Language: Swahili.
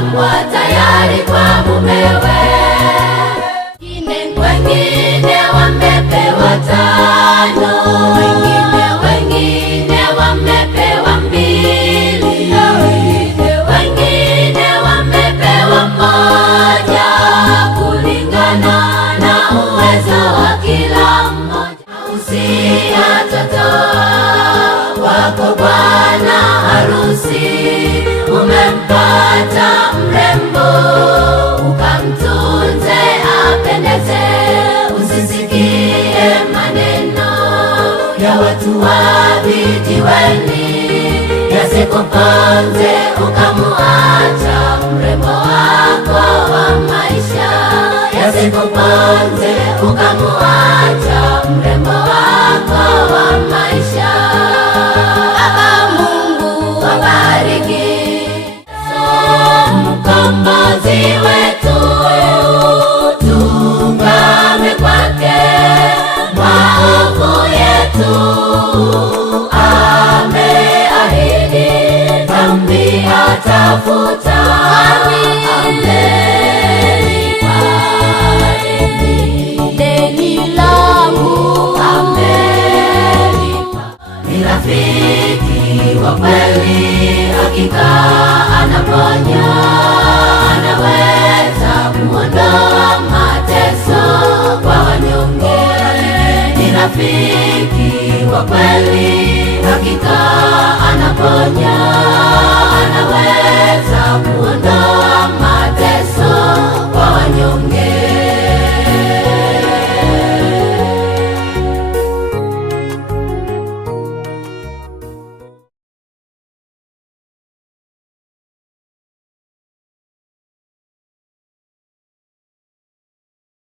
kupambwa tayari kwa mumewe. Wengine wamepewa 5, wengine wamepewa 2, wengine wamepewa 1, kulingana na uwezo wa kila mmoja. Usia totoa wako bwana harusi, umempata mrembo, ukamtunze apendeze. Usisikie maneno ya watu wa vijiweni yasikuponze ukamuacha mrembo wako wa maisha, yasikuponze ukamuacha mrembo wako wa maisha. Baba Mungu wabariki mkombozi wetu, tuungame kwake maovu yetu. Ameahidi dhambi atafuta, amelipa deni langu, amelipa. Ni rafiki wa kweli, hakika anaponya, anaweza kuondoa mateso kwa wanyonge. Ni rafiki wa kweli,